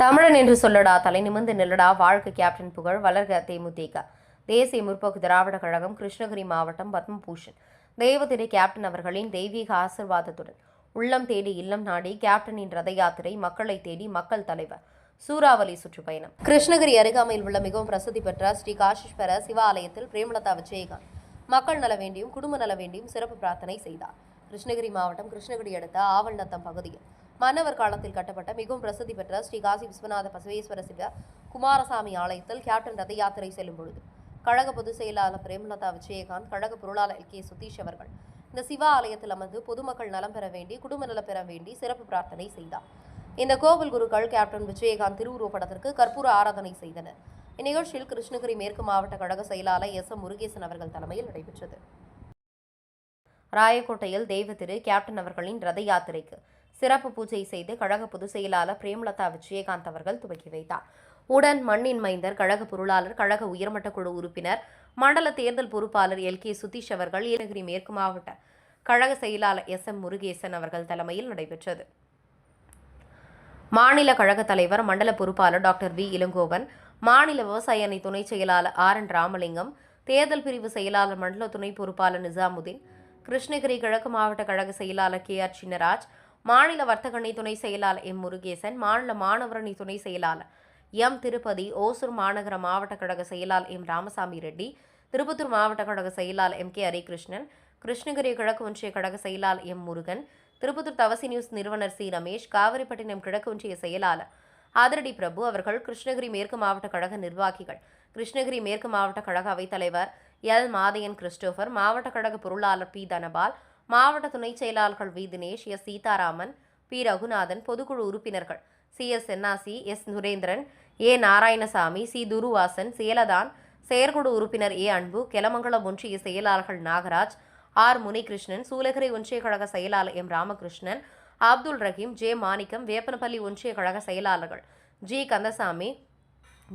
தமிழன் என்று சொல்லடா, தலை நிமிர்ந்து நில்லடா, வாழ்க்கை கேப்டன் புகழ், வளர்க தேமுதிக. தேசிய முற்போக்கு திராவிட கழகம் கிருஷ்ணகிரி மாவட்டம் பத்மபூஷன் தெய்வத்திரை கேப்டன் அவர்களின் தெய்வீக ஆசிர்வாதத்துடன் உள்ளம் தேடி இல்லம் நாடி கேப்டனின் ரத யாத்திரை மக்களை தேடி மக்கள் தலைவர் சூறாவளி சுற்றுப்பயணம். கிருஷ்ணகிரி அருகாமையில் உள்ள மிகவும் பிரசித்தி பெற்ற ஸ்ரீ காஷீஸ்வர சிவாலயத்தில் பிரேமலதா விஜயகாந்த் மக்கள் நல வேண்டியும் குடும்ப நல வேண்டியும் சிறப்பு பிரார்த்தனை செய்தார். கிருஷ்ணகிரி மாவட்டம் கிருஷ்ணகிரி அடுத்த ஆவல்நத்தம் பகுதியில் மன்னவர் காலத்தில் கட்டப்பட்ட மிகவும் பிரசித்தி பெற்ற ஸ்ரீ காசி விஸ்வநாத பசவேஸ்வர சிவ குமாரசாமி ஆலயத்தில் கேப்டன் ரத யாத்திரை செல்லும் பொழுது கழக பொதுச் செயலாளர் பிரேமலதா விஜயகாந்த், கழக பொருளாளர் LK சுதீஷ் அவர்கள் இந்த சிவ ஆலயத்தில் அமர்ந்து பொதுமக்கள் நலம் பெற வேண்டி குடும்ப நலம் பெற வேண்டி சிறப்பு பிரார்த்தனை செய்தார். இந்த கோவில் குருக்கள் கேப்டன் விஜயகாந்த் திருவுருவப்படத்திற்கு கற்பூர ஆராதனை செய்தனர். இந்நிகழ்ச்சியில் கிருஷ்ணகிரி மேற்கு மாவட்ட கழக செயலாளர் SM முருகேசன் அவர்கள் தலைமையில் நடைபெற்றது. ராயக்கோட்டையில் தெய்வத்திரு கேப்டன் அவர்களின் ரத யாத்திரைக்கு சிறப்பு பூஜை செய்து கழக பொதுச் செயலாளர் பிரேமலதா விஜயகாந்த் அவர்கள் துவக்கி வைத்தார். உடன் மண்ணின் மைந்தர், கழக பொருளாளர், கழக உயர்மட்ட குழு உறுப்பினர், மண்டல தேர்தல் பொறுப்பாளர் LK சுதீஷ் அவர்கள், நீலகிரி மேற்கு மாவட்ட கழக செயலாளர் SM முருகேசன் அவர்கள் தலைமையில் நடைபெற்றது. மாநில கழக தலைவர், மண்டல பொறுப்பாளர் டாக்டர் V இளங்கோவன், மாநில விவசாய அணி துணை செயலாளர் RN ராமலிங்கம், தேர்தல் பிரிவு செயலாளர் மண்டல துணை பொறுப்பாளர் நிசாமுதீன், கிருஷ்ணகிரி கிழக்கு மாவட்ட கழக செயலாளர் KR சின்னராஜ், மாநில வர்த்தக அணி துணை செயலாளர் M முருகேசன், மாநில மாணவர் அணி துணை செயலாளர் M திருப்பதி, ஓசூர் மாநகர மாவட்ட கழக செயலாளர் M ராமசாமி ரெட்டி, திருப்பத்தூர் மாவட்ட கழக செயலாளர் MK ஹரிகிருஷ்ணன், கிருஷ்ணகிரி கிழக்கு ஒன்றிய கழக செயலாளர் M முருகன், திருப்பத்தூர் தவசி நியூஸ் நிறுவனர் C ரமேஷ், காவிரிப்பட்டினம் கிழக்கு ஒன்றிய செயலாளர் அதிரடி பிரபு அவர்கள், கிருஷ்ணகிரி மேற்கு மாவட்ட கழக நிர்வாகிகள், கிருஷ்ணகிரி மேற்கு மாவட்ட கழக அவைத்தலைவர் L மாதையன் கிறிஸ்டோபர், மாவட்ட கழக பொருளாளர் P தனபால், மாவட்ட துணை செயலாளர்கள் V Dinesh, S Sitharaman, P Raghunathan, பொதுக்குழு உறுப்பினர்கள் CS சென்னாசி, S நுரேந்திரன், A Narayanasamy, C Durvasan, சேலதான், செயற்குழு உறுப்பினர் A அன்பு, கெலமங்கலம் ஒன்றிய செயலாளர்கள் நாகராஜ், R முனிகிருஷ்ணன், சூலகிரி ஒன்றிய கழக செயலாளர் M ராமகிருஷ்ணன், அப்துல் ரஹீம், J மாணிக்கம், வேப்பனப்பள்ளி ஒன்றிய கழக செயலாளர்கள் G கந்தசாமி,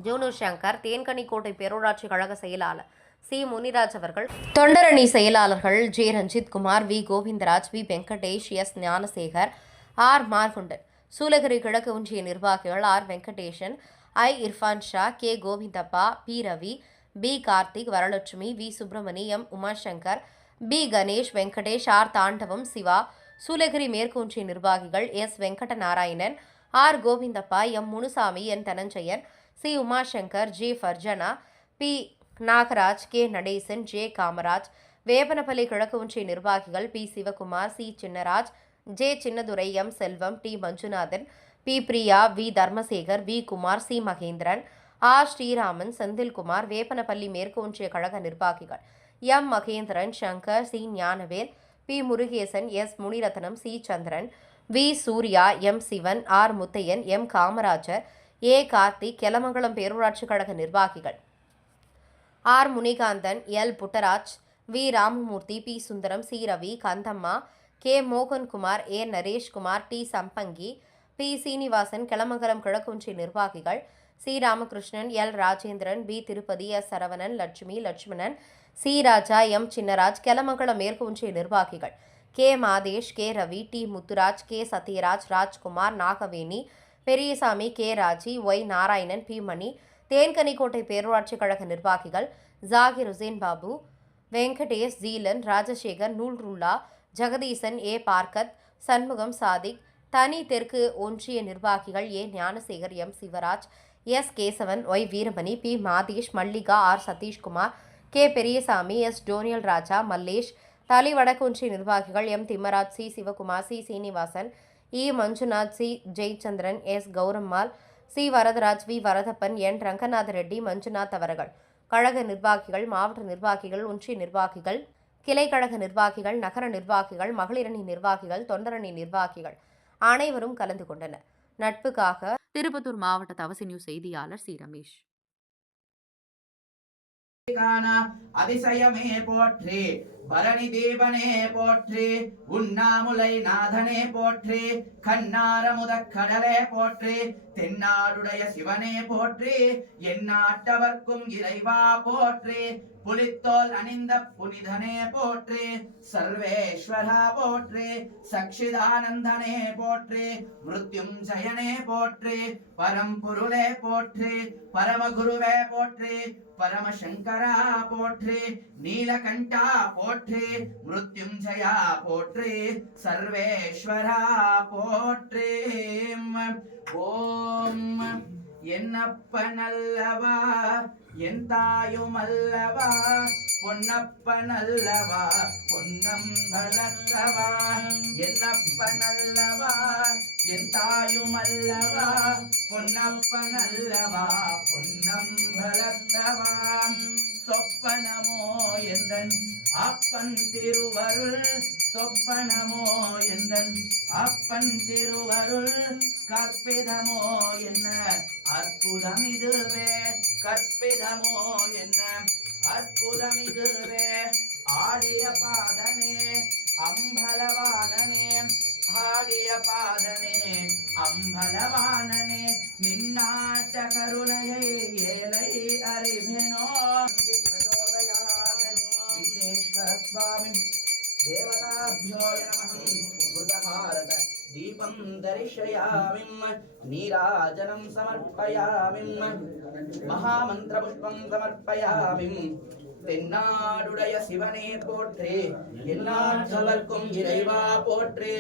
ஜூனூர் சங்கர், தேன்கனிக்கோட்டை பேரூராட்சி கழக செயலாளர் C முனிராஜ் அவர்கள், தொண்டரணி செயலாளர்கள் J Ranjith Kumar, V Govindaraj, V Venkatesh, S Gnanasekar, R மார்குண்டன், Shoolagiri கிழக்கு ஒன்றிய நிர்வாகிகள் R Venkatesan, I Irfan Shah, K Govindappa, P Ravi, B Karthik, Varalakshmi, V Subramani, M Umashankar, B Ganesh, Venkatesh, R தாண்டவம், சிவா, சூலகிரி மேற்கு ஒன்றிய நிர்வாகிகள் S Venkata Narayanan, R Govindappa, M Munusamy, N Dhananjayan, C Umashankar, J ஃபர்ஜனா, P Nagaraj, K Natesan, J Kamaraj, Veppanapalli கிழக்கு ஒன்றிய நிர்வாகிகள் P Sivakumar, C Chinnaraj, J Chinnadurai, M செல்வம், T Manjunathan, P Priya, V Dharmasekar, V Kumar, C Mahendran, R Sriraman, Senthilkumar, Veppanapalli மேற்கு ஒன்றிய கழக நிர்வாகிகள் M Mahendran, Shankar, C Gnanavel, P Murugesan, S Muniratnam, C Chandran, V Surya, M Sivan, R Muthaiyan, M Kamarajar, A Karthik, Kelamangalam பேரூராட்சி கழக நிர்வாகிகள் R முனிகாந்தன், L புட்டராஜ், V Ramamurthy, P Sundaram, C Ravi, கந்தம்மா, K Mohankumar, A Naresh Kumar, T Sampangi, P Srinivasan, Kelamangalam கிழக்கு ஒன்றிய நிர்வாகிகள் C Ramakrishnan, L Rajendran, B Tirupati, S Saravanan, Lakshmi, Lakshmanan, C ராஜா, M சின்னராஜ், கெலமங்கலம் மேற்கு ஒன்றிய நிர்வாகிகள் K Madhesh, K Ravi, T Muthuraj, K Sathyaraj, Rajkumar, Nagaveni, Periyasamy, K Raji, Y Narayanan, P மணி, தேன்கனிக்கோட்டை பேரூராட்சி கழக நிர்வாகிகள் ஜாகிர் உசேன் பாபு, வெங்கடேஷ், ஜீலன், ராஜசேகர், நூல்ருல்லா, ஜெகதீசன், A பார்கத், சண்முகம், சாதிக், தனி தெற்கு ஒன்றிய நிர்வாகிகள் A Gnanasekar, M Shivraj, S Kesavan, Y Veeramani, P Madhesh, Mallika, R Satishkumar, K Periyasamy, S டோனியல் ராஜா, மல்லேஷ், தலி வடக்கு ஒன்றிய நிர்வாகிகள் M Thimmaraj, C Sivakumar, C Srinivasan, E Manjunath, C Jayachandran, S கௌரம்மாள், C Varadaraj, V Varadappan, N Ranganatha Reddy, Manjunath அவர்கள், கழக நிர்வாகிகள், மாவட்ட நிர்வாகிகள், ஒன்றிய நிர்வாகிகள், கிளை கழக நிர்வாகிகள், நகர நிர்வாகிகள், மகளிரணி நிர்வாகிகள், தொண்டரணி நிர்வாகிகள் அனைவரும் கலந்து கொண்டனர். நட்புக்காக திருப்பத்தூர் மாவட்ட தவசி நியூஸ் செய்தியாளர் C ரமேஷ். அதிசயமே போற்றி பரணி தேவனே போற்றி, உண்ணாமுலை நாதனே போற்றி, கண்ணாரமுத கடலே போற்றி, தென்னாடுடைய சிவனே போற்றி, எந்நாட்டவர்க்கும் இறைவா போற்றி, புலித்தோல் அணிந்த புனிதனே போற்றி, சர்வேஸ்வரா போற்றி, சக்ஷிதானந்தனே போற்றி, மிருத்யுஞ்சயனே போற்றி, பரம்பொருளே போற்றி, பரமகுருவே போற்றி, பரமசங்கரா போற்றி, நீலகண்டா போற்றி, மிருத்யுஞ்சயா போற்றி, சர்வேஸ்வரா போற்றி. ஓம் என்னப்பனல்லவா என் தாயுமல்லவா, பொன்னப்பனல்லவா பொன்னம் பலத்தவா, என்னப்பனல்லவா என் தாயுமல்லவா, பொன்னப்பனல்லவா பொன்னம் பலத்தவா, சொப்பனமோ எந்தன் அப்பன் திருவருள், சொப்பனமோ எந்தன் அப்பன் திருவருள், கற்பிதமோ என்ன அற்புதம் இதுவே, கற்பிதமோ என்ன அற்புதம் இதுவே, ஆடிய பாதனே அம்பலவானனே, ஆடிய பாதனே அம்பலவானனே, நின்னாட்ட கருணையை ஏலை அறிவினோ விஸ்வேஸ்வர சுவாமி தேவதாभ्यो நமः. ஸ்ருதஹாரத தீபம் தரிசயாமி, நீராஜனம் சமர்ப்பயாமி, மகாமந்திர புஷ்பம் சமர்ப்பயாமி. தென்னாடுடைய சிவனே போற்றி, எந்நாட்டவர்க்கும் இறைவா போற்றி.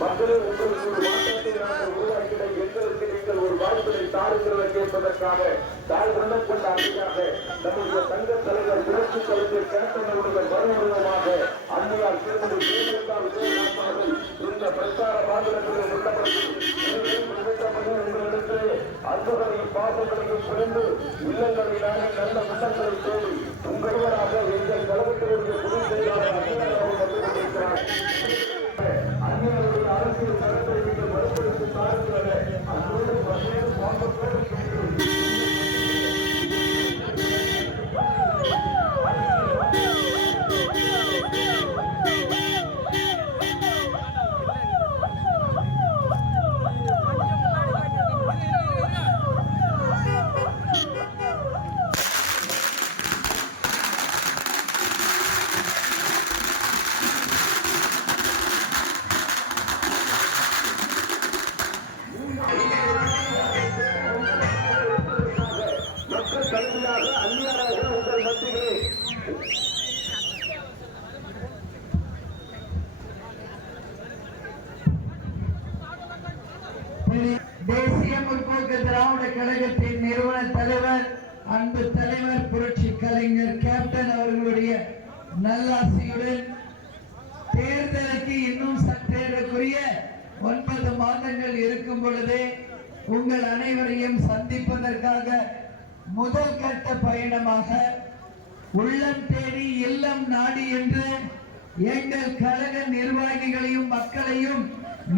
மக்களே உங்களுக்கு ஒரு மாற்றத்தை நாங்கள் உருவாக்கிட எங்களுக்கு நீங்கள் ஒரு வாய்ப்பினை தாருங்களை கேட்பதற்காக தாய் கொண்ட அன்னையாக நம்முடைய தங்க தலைவர் புரட்சி தலைவர் கேட்டவர்களுடன் மறுமுகமாக அன்னையார் திருமணி விஜயகாந்த் இந்த பிரச்சார மாநிலத்தில் உள்ளபடி உங்களுக்கு அன்புகளையும் பாசங்களையும் புரிந்து இல்லங்களிலான நல்ல உள்ளங்களை தேடி உங்களவராக எங்கள் கழகத்தினுடைய பொது செயலாளர் அன்னையார் அவர்கள் வந்து கொண்டிருக்கிறார். அன்னையருடைய அரசியல் தரத்தை நீங்கள் மறுபடித்து தாருங்களே அன்றோடு பல்வேறு பாம்பத்தோடு தேசிய முற்போக்கு திராவிட கழகத்தின் நிறுவன தலைவர் அன்பு தலைவர் புரட்சி கலைஞர் கேப்டன் அவர்களுடைய நல்லாசியுடன் தேர்தலுக்கு இன்னும் சற்றேறக்குரிய 9 மாதங்கள் இருக்கும் பொழுதே உங்கள் அனைவரையும் சந்திப்பதற்காக முதல் கட்ட பயணமாக உள்ளம் தேடி இல்லம் நாடி என்று எங்கள் கழக நிர்வாகிகளையும் மக்களையும்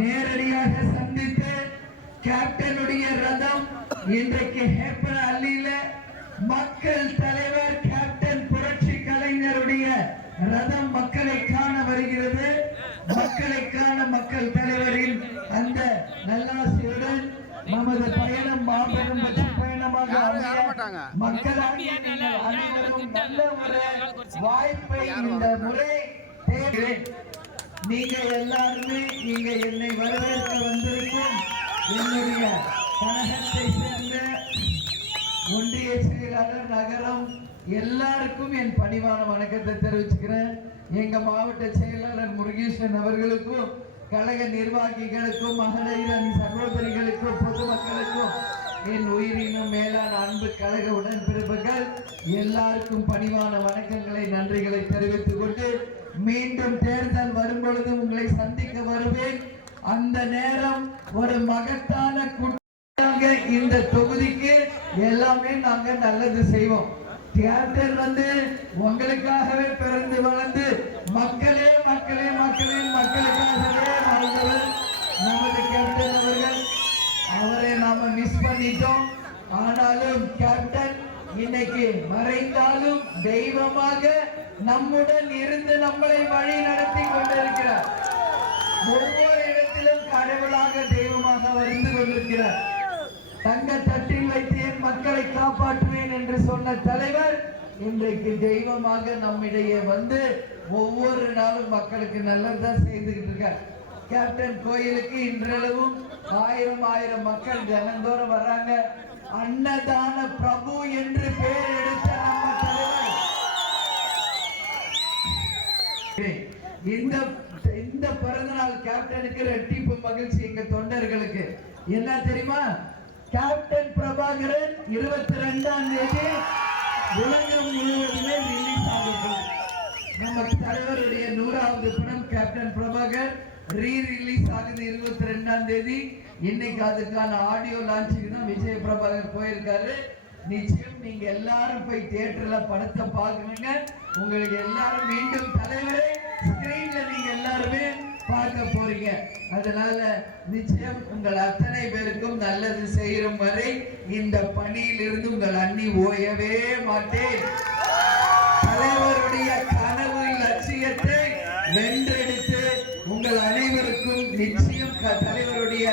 நேரடியாக சந்தித்து கேப்டனுடைய ரதம் இன்றைக்கு ஹேப்பன அள்ளியில மக்கள் தலைவர் கேப்டன் புரட்சி கலைஞருடைய ரதம் மக்களை காண வருகிறது. மக்களை காண மக்கள் தலைவரின் அந்த நல்லாசியுடன் நமது பயணம் மாபெரும் வெற்றி பயணமாக மக்கள் அனைவரும் நல்ல ஒரு வாய்ப்பை இந்த முறை தேர்கிறேன். நீங்க எல்லாருமே இங்க என்னை வரவேற்க வந்திருக்கும் என்னுடைய கழகத்தை சேர்ந்த ஒன்றிய செயலாளர் நகரம் எல்லாருக்கும் என் பணிவான வணக்கத்தை தெரிவிச்சுக்கிறேன். எங்க மாவட்ட செயலாளர் முருகேசன் அவர்களுக்கும் கழக நிர்வாகிகளுக்கும் மகளிர் அணி சகோதரிகளுக்கும் பொதுமக்களுக்கும் என் உயிரினும் மேலான அன்பு கழக உடன்பிறப்புகள் எல்லாருக்கும் பணிவான வணக்கங்களை நன்றிகளை தெரிவித்துக் கொண்டு மீண்டும் தேர்தல் வரும் பொழுது உங்களை சந்திக்க வருவேன். அந்த நேரம் ஒரு மகத்தான கூட்டமாக இந்த தொகுதிக்கு எல்லாமே நாங்க நல்லது செய்வோம். கேப்டன் வந்து உங்களுக்காகவே பிறந்து வளர்ந்து மக்களே மக்களே மக்களே மக்களுக்காகவே வாழ்ந்தவர் நமது கேப்டன் அவர்கள். அவரை நாம மிஸ் பண்ணிட்டோம். ஆனாலும் கேப்டன் இன்னைக்கு மறைந்தாலும் தெய்வமாக நம்முடன் இருந்து நம்மளை வழி நடத்தி கொண்டிருக்கிறார். ஒவ்வொரு இடத்திலும் கடவுளாக தெய்வமாக இருந்து கொண்டிருக்கிறார். தங்க தட்டில் வைத்து என் மக்களை காப்பாற்றுவேன் என்று சொன்ன தலைவர் இன்றைக்கு தெய்வமாக நம்மிடையே வந்து ஒவ்வொரு நாளும் மக்களுக்கு நல்லதான் செய்துகிட்டு இருக்கார். கேப்டன் கோயிலுக்கு இன்றளவும் 1000 மக்கள் தினந்தோறும் வர்றாங்க. அன்னதான பிரபு என்று பெயர் எடுத்த நம்ம தலைவர் இந்த பிறந்தநாள் கேப்டனுக்கு ரெட்டிப்பு மகிழ்ச்சி. எங்க தொண்டர்களுக்கு என்ன தெரியுமா? கேப்டன் பிரபாகரன் 22ஆம் தேதி உலகம் முழுவதுமே ரிலீஸ் ஆகுது. நம்ம தலைவருடைய 100வது படம் கேப்டன் பிரபாகர் ரிலீஸ் ஆகுது 22ஆம் தேதி. இன்னைக்கு அதுக்கான ஆடியோ லான்ச்சுக்கு தான் விஜய் பிரபாகர் போயிருக்காரு. நிச்சயம் நீங்க எல்லாரும் போய் தியேட்டர்ல படத்தை பார்க்கணுங்க. உங்களுக்கு எல்லாரும் மீண்டும் தலைவரை ஸ்கிரீன்ல நீங்க எல்லாருமே பார்க்க போறீங்க. அதனால நிச்சயம் உங்கள் அத்தனை பேருக்கும் நல்லது செய்யும் வரை இந்த பணியிலிருந்து உங்கள் அண்ணி ஓயவே மாட்டேன். தலைவருடைய கனவு லட்சியத்தை வென்றெடுத்து உங்கள் அனைவருக்கும் நிச்சயம் தலைவருடைய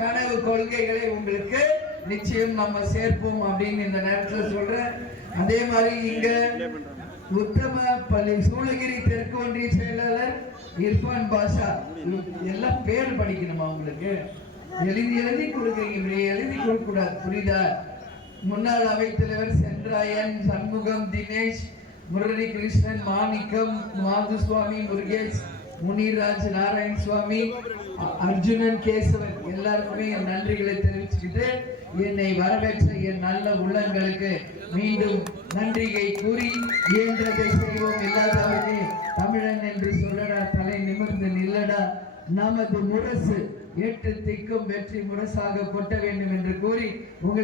கனவு கொள்கைகளை உங்களுக்கு நிச்சயம் நம்ம சேர்ப்போம் அப்படின்னு இந்த நேரத்தில் சொல்றேன். அதே மாதிரி இங்க உத்தம பள்ளி சூளகிரி தெற்கு ஒன்றிய செயலாளர் இர்ஃபான் பாஷா எல்லாம் பேர் படிக்கணுமா உங்களுக்கு? எழுதி கொடுக்குறீங்க, எழுதி கொடுக்க கூடாது, புரியுதா? முன்னாள் அவைத்தலைவர் சென்றாயன், சண்முகம், தினேஷ், முரளி கிருஷ்ணன், மாணிக்கம், மாதுசுவாமி, முருகேஷ், முனிராஜ் நாராயண் சுவாமி, அர்ஜுனன் கேசவன் எல்லாருக்குமே என் நன்றிகளை தெரிவிச்சுக்கிட்டு என்னை வரவேற்ற என் நல்ல உள்ளங்களுக்கு மீண்டும் நன்றியை கூறி இயன்றதை செய்வோம். இல்லாதவனே தமிழன் என்று சொல்லடா, தலை நிமிர்ந்து நில்லடா, நமது முரசு 8 திக்கும் வெற்றி முரசாக கொட்ட வேண்டும் என்று கூறி உங்கள்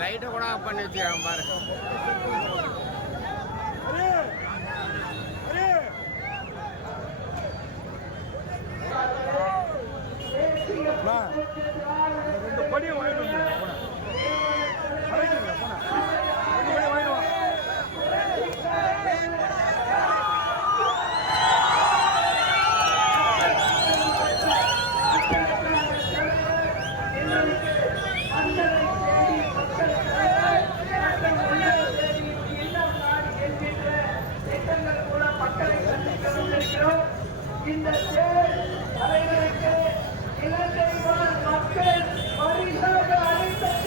லைட்டை கூட ஆஃப் பண்ணி வச்சுக்கிறான் பாரு. ரெண்டு படியை வாங்கிட்டு இந்த தேர் தலைவருக்கு இலங்கை மக்கள் பரிசாக அளித்தது.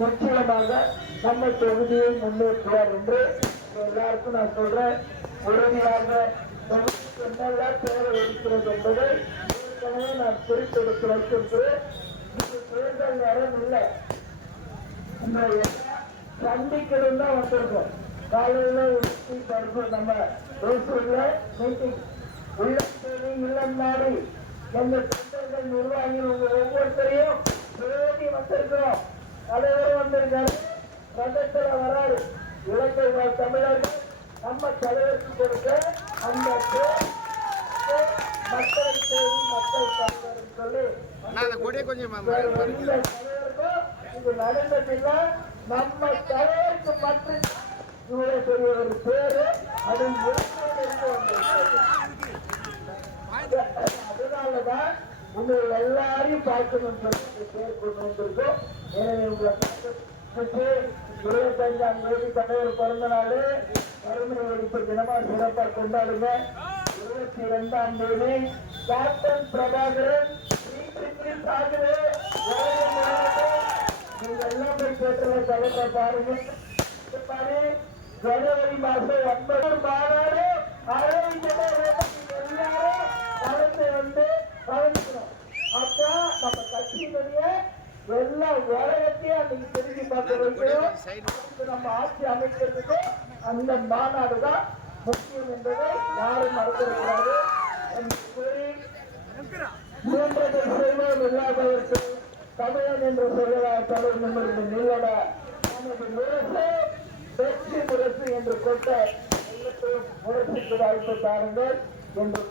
நிச்சயமாக நம்ம தொகுதியை முன்னேற்றுவார் என்று எல்லாருக்கும் நான் சொல்றேன். உறுதியாக தொகுதிக்கு என்னெல்லாம் தேவை இருக்கிறது என்பதை ஏற்கனவே நான் குறிப்பெடுத்து வைத்திருக்கிறேன். இது தேர்தல் நேரம் இல்லை, சந்திக்கணும் தான் வந்திருக்கோம். காலையில நம்ம ரோசூர்ல மீட்டிங் இல்லம் நாடி எங்க தொண்டர்கள் நிர்வாகிகள் உங்க ஒவ்வொருத்தரையும் தேடி வந்திருக்கிறோம். தலைவர் வந்திருக்காரு, ரதத்துல வராரு. இலங்கை வாழ் தமிழர்கள் நம்ம தலைவருக்கு கொடுக்க அந்த மக்களை தேடி மக்கள் தலைவர் சொல்லி தலைவருக்கும் இது நடந்ததில்லை. நம்ம தலைவருக்கு மட்டும் இவ்வளவு பெரிய ஒரு பேரு அது அதனாலதான் உங்களை எல்லாரையும் பார்க்கணும் சொல்லி பேர் கொண்டு வந்திருக்கோம். எனவே உங்களை 25ஆம் தேதி தலைவர் பிறந்த நாள் வறுமை ஒழிப்பு தினமா சிறப்பாக கொண்டாடுங்க. 22ஆம் தேதி கேப்டன் பிரபாகரன் ஆகுது. நீங்க எல்லாம் போய் கேட்டுற தலைவரை பாருங்க. ஜனவரி மாசம் 9 மாநாடு எல்லாரும் கலந்து வந்து கலந்துக்கணும். அப்ப நம்ம கட்சியினுடைய எல்லா உலகத்தையும் அன்னைக்கு திரும்பி பார்க்க வைக்கணும். நம்ம ஆட்சி அமைக்கிறதுக்கு அந்த மாநாடு தான் முக்கியம் என்பதை யாரும் மறந்துவிடக்கூடாது என்று கூறி, மூன்றதை செய்வோம் இல்லாதவருக்கு தமிழன் என்று சொல்லவா தமிழ் நிமிர்ந்து நில்லடா நமது முரசு வெற்றி முரசு என்று கொண்ட எல்லாத்தையும் முரசுக்கு வாய்ப்பு தாருங்கள் என்று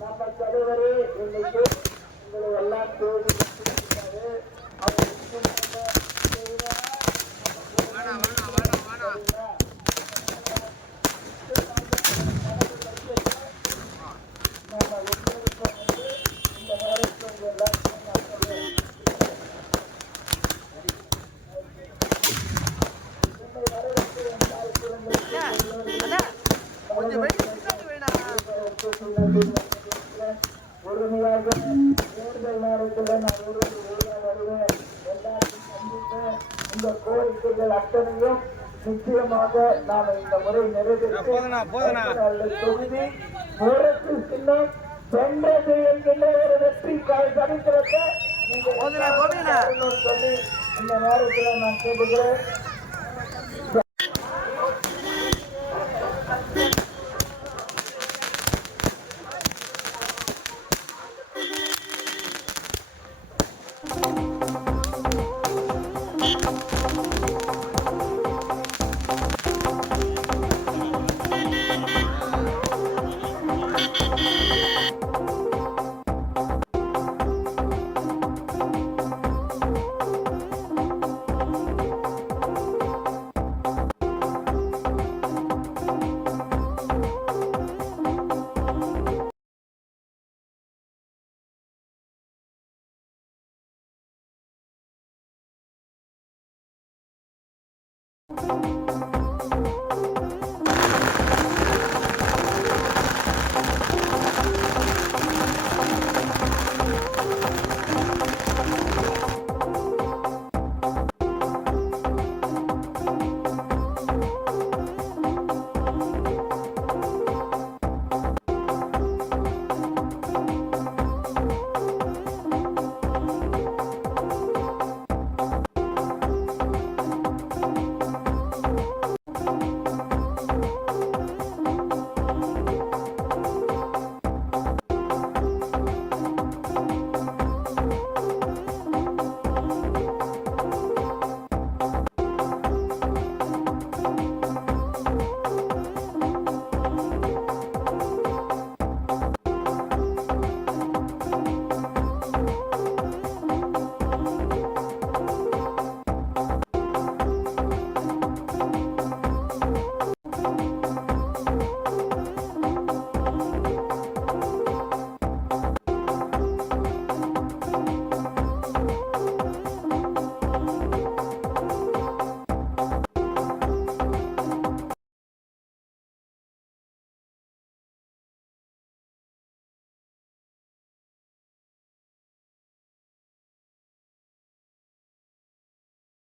நம்ம தலைவரே இன்னைக்கு உங்களை எல்லாம் தேடி உறுதியாக தேர்தல் நேரத்தில் நான் வருவேன். எல்லாத்தையும் சந்தித்து இந்த கோரிக்கைகள் அத்தனையும் நிச்சயமாக நாம் இந்த முறை நிறைவேற்றி தொகுதி முரசு சின்னம் வென்றது என்கின்ற ஒரு வெற்றி சரித்திரத்தை சொல்லி இந்த நேரத்தில் நான் கேட்டுக்கிறேன்.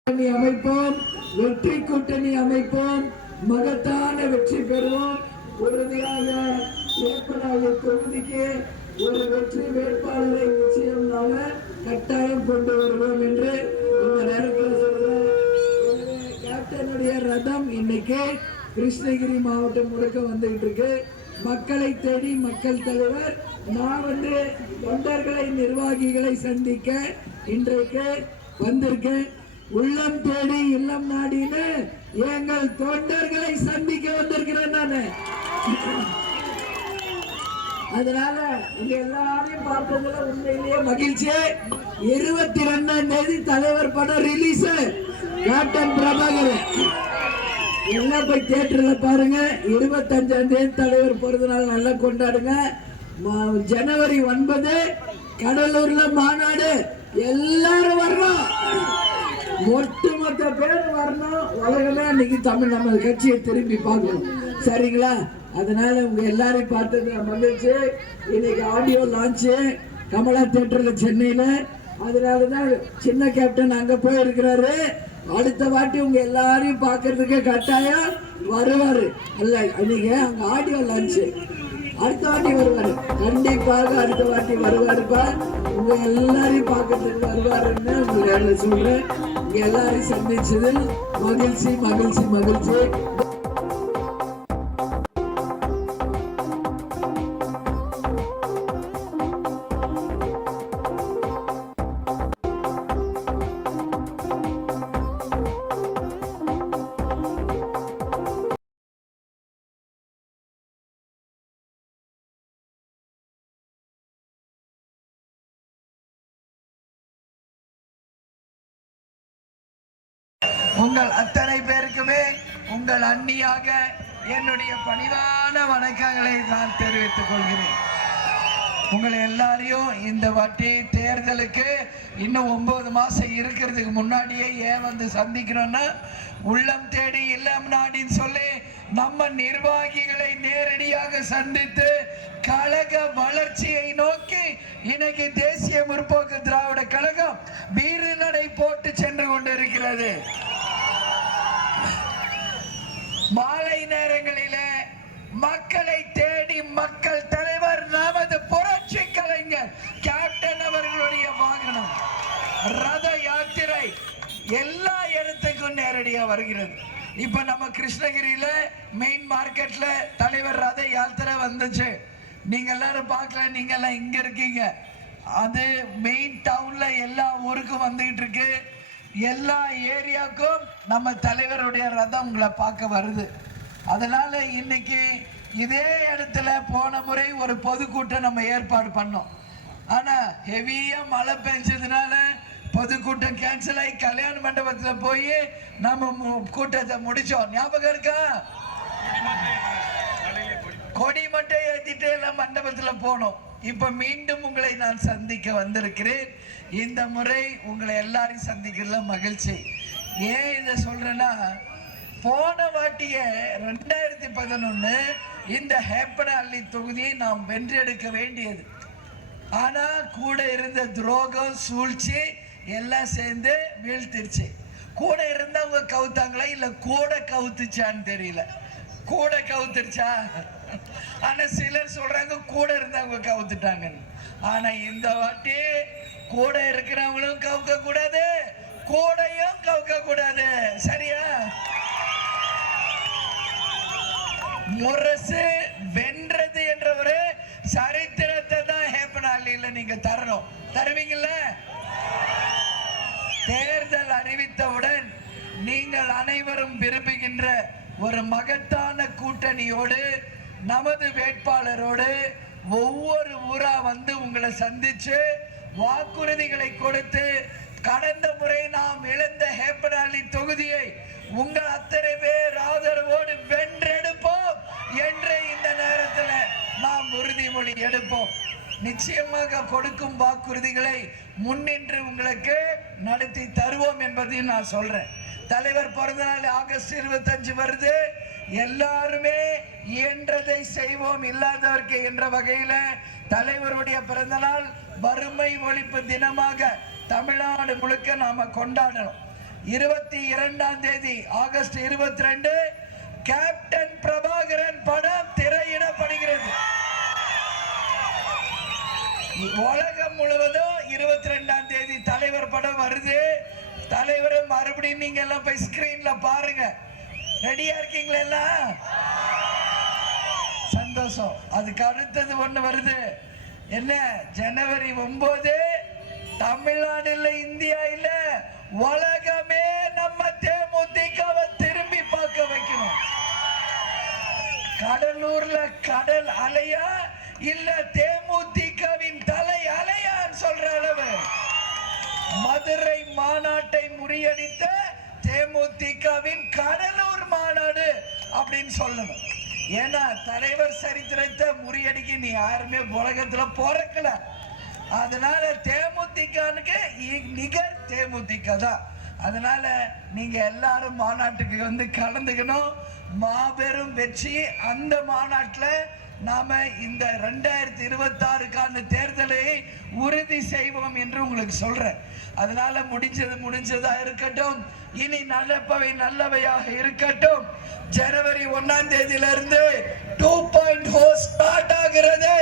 அமைப்போம், வெற்றி கூட்டணி அமைப்போம், மகத்தான வெற்றி பெறுவோம். உறுதியாக ஏப்பனாளி தொகுதிக்கு ஒரு வெற்றி வேட்பாளரை நிச்சயம் நாம கட்டாயம் கொண்டு வருவோம் என்று இந்த நேரத்தில் சொல்றேன். கேப்டனுடைய ரதம் இன்னைக்கு கிருஷ்ணகிரி மாவட்டம் முழுக்க வந்துகிட்டு இருக்கு. மக்களை தேடி மக்கள் தலைவர். நான் தொண்டர்களை நிர்வாகிகளை சந்திக்க இன்றைக்கு வந்திருக்கேன். உள்ளம் தேடி இல்லம் நாடின்னு எங்கள் தொண்டர்களை சந்திக்க வந்திருக்கிறேன் நானு. அதனால இங்க எல்லாரையும் பார்த்ததுல உண்மையிலேயே மகிழ்ச்சி. 22ஆம் தேதி தலைவர் படம் ரிலீஸ். கேப்டன் பிரபாகரன் எல்லாம் போய் தியேட்டர்ல பாருங்க. 25ஆம் தேதி தலைவர் பிறந்த நாள் நல்லா கொண்டாடுங்க. ஜனவரி 9 கடலூர்ல மாநாடு. எல்லாரும் வரணும், ஒட்டுமொத்த பேர் வரணும். உலகமே இன்னைக்கு நம்ம கட்சியை திரும்பி பார்க்கணும். சரிங்களா? அதனால உங்க எல்லாரையும் பார்த்தது மகிழ்ச்சி. இன்னைக்கு ஆடியோ லான்ச்சு கமலா தியேட்டர்ல சென்னையில. அதனாலதான் சின்ன கேப்டன் அங்க போயிருக்கிறாரு. அடுத்த வாட்டி உங்க எல்லாரையும் பார்க்கறதுக்கு கட்டாயம் வருவாரு. அல்ல இன்னைக்கு அங்க ஆடியோ லான்ச்சு, அடுத்த வாட்டி வருவாரு. கண்டிப்பாக அடுத்த வாட்டி வருவாருப்பா. உங்க எல்லாரையும் பார்க்கறதுக்கு வருவாருன்னு உங்களை சொல்றேன். உங்க எல்லாரையும் சந்திச்சதில் மகிழ்ச்சி மகிழ்ச்சி மகிழ்ச்சி. உங்கள் அத்தனை பேருக்குமே உங்கள் அண்ணியாக என்னுடைய பணிவான வணக்கங்களை நான் தெரிவித்துக் கொள்கிறேன். உங்களை எல்லாரையும் இந்த வாட்டி தேர்தலுக்கு இன்னும் 9 மாசம் இருக்கிறதுக்கு முன்னாடியே ஏன் வந்து சந்திக்கிறோம்னா, உள்ளம் தேடி இல்லம் நாடின்னு சொல்லி நம்ம நிர்வாகிகளை நேரடியாக சந்தித்து கழக வளர்ச்சியை நோக்கி இன்னைக்கு தேசிய முற்போக்கு திராவிட கழகம் வீறுநடை போட்டு சென்று கொண்டிருக்கிறது. மாலை நேரங்களிலே மக்களை தேடி மக்கள் தலைவர் நமது புரட்சி கலைஞர் கேப்டன் அவர்களுடைய வாகனம் ரத யாத்திரை எல்லா இடத்துக்கும் நேரடியா வருகிறது. இப்ப நம்ம கிருஷ்ணகிரியில மெயின் மார்க்கெட்ல தலைவர் ரத யாத்திரை வந்துச்சு. நீங்க எல்லாரும் பார்க்கல, நீங்க எல்லாம் இங்க இருக்கீங்க. அது மெயின் டவுன்ல எல்லா ஊருக்கும் வந்துகிட்டு இருக்கு. எல்லா ஏரியாவுக்கும் நம்ம தலைவருடைய ரதம் உங்களை பார்க்க வருது. அதனால இன்னைக்கு இதே இடத்துல போன முறை ஒரு பொதுக்கூட்டம் நம்ம ஏற்பாடு பண்ணோம். ஆனா ஹெவியா மழை பெஞ்சதுனால பொதுக்கூட்டம் கேன்சல் ஆகி கல்யாண மண்டபத்தில் போய் நம்ம கூட்டத்தை முடிச்சோம். ஞாபகம் இருக்கா? கொடி மட்டும் ஏற்றிட்டு எல்லாம் மண்டபத்தில் போனோம். இப்ப மீண்டும் உங்களை நான் சந்திக்க வந்திருக்கிறேன். இந்த முறை உங்களை எல்லாரையும் சந்திக்கிறதுல மகிழ்ச்சி. ஏன் இதை சொல்றேன்னா, போன வாட்டிய 2011 இந்த ஹேப்பனஹள்ளி தொகுதியை நாம் வென்றெடுக்க வேண்டியது. ஆனா கூட இருந்த துரோகம் சூழ்ச்சி எல்லாம் சேர்ந்து வீழ்த்திருச்சு. கூட இருந்தவங்க கவுத்தாங்களா இல்ல கூட கவுத்துச்சான்னு தெரியல. கூட கவுத்துருச்சா? ஆனா சிலர் சொல்றாங்க கூட இருந்தவங்க கவுத்துட்டாங்க. ஆனா இந்த வாட்டி கூட இருக்கிறவங்களும் கவுக்க கூடாது, கூடையும் கவுக்க கூடாது. சரியா? முரசு வென்றது என்ற ஒரு சரித்திரத்தை தான் ஹேப்பனஹள்ளியில நீங்க தரணும். தருவீங்கல்ல? தேர்தல் அறிவித்தவுடன் நீங்கள் அனைவரும் விரும்புகின்ற ஒரு மகத்தான கூட்டணியோடு நமது வேட்பாளரோடு ஒவ்வொரு ஊரா வந்து உங்களை சந்திச்சு வாக்குறுதிகளை கொடுத்து கடந்த முறை நாம் இழந்த ஹேப்பனஹள்ளி தொகுதியை உங்கள் அத்தனை பேர் ஆதரவோடு வென்றெடுப்போம் என்று இந்த நேரத்தில் நாம் உறுதிமொழி எடுப்போம். நிச்சயமாக கொடுக்கும் வாக்குறுதிகளை முன்னின்று உங்களுக்கு நடத்தி தருவோம் என்பதையும் நான் சொல்றேன். தலைவர் பிறந்த நாள் ஆகஸ்ட் 25 வருது. எல்லாருமே இயன்றதை செய்வோம், இல்லாதவர்க்கு என்ற வகையில தலைவருடைய பிறந்த நாள் வறுமை ஒழிப்பு தினமாக தமிழ்நாடு முழுக்க நாம கொண்டாடணும். 22ஆம் தேதி ஆகஸ்ட் 22 கேப்டன் பிரபாகரன் படம் திரையிடப்படுகிறது. உலகம் முழுவதும் 22ஆம் தேதி தலைவர் படம் வருது. தலைவர் மறுபடியும் நீங்க எல்லாம் போய் ஸ்கிரீன்ல பாருங்க. ரெடியா இருக்கீங்களா எல்லாம்? சந்தோஷம். அதுக்கு அடுத்தது ஒண்ணு வருது. என்ன? ஜனவரி 9 தமிழ்நாடு இல்ல, இந்தியா இல்ல, உலகமே நம்ம தேமுதிகவை திரும்பி பார்க்க வைக்கணும். கடலூர்ல கடல் அலையா இல்ல தேமுதிகவின் தலை அலையான்னு சொல்ற அளவு மதுரை மாநாட்டை முறியடித்த தேமுதிகவின் கடலூர் மாநாடு அப்படின்னு சொல்லணும். ஏன்னா தலைவர் சரித்திரத்தை முறியடிக்க நீ யாருமே உலகத்துல பிறக்கல. அதனால தேமுதிகனுக்கு நிகர் தேமுதிக தான். அதனால நீங்க எல்லாரும் மாநாட்டுக்கு வந்து கலந்துக்கணும். மாபெரும் வெற்றி. அந்த மாநாட்டில் நாம இந்த 2026க்கான தேர்தலை உறுதி செய்வோம் என்று உங்களுக்கு சொல்றேன். அதனால முடிஞ்சதா இருக்கட்டும். இனி நல்லவை நல்லவையாக இருக்கட்டும். ஜனவரி 1ஆம் தேதியிலிருந்து 2.0 ஸ்டார்ட் ஆகிறது.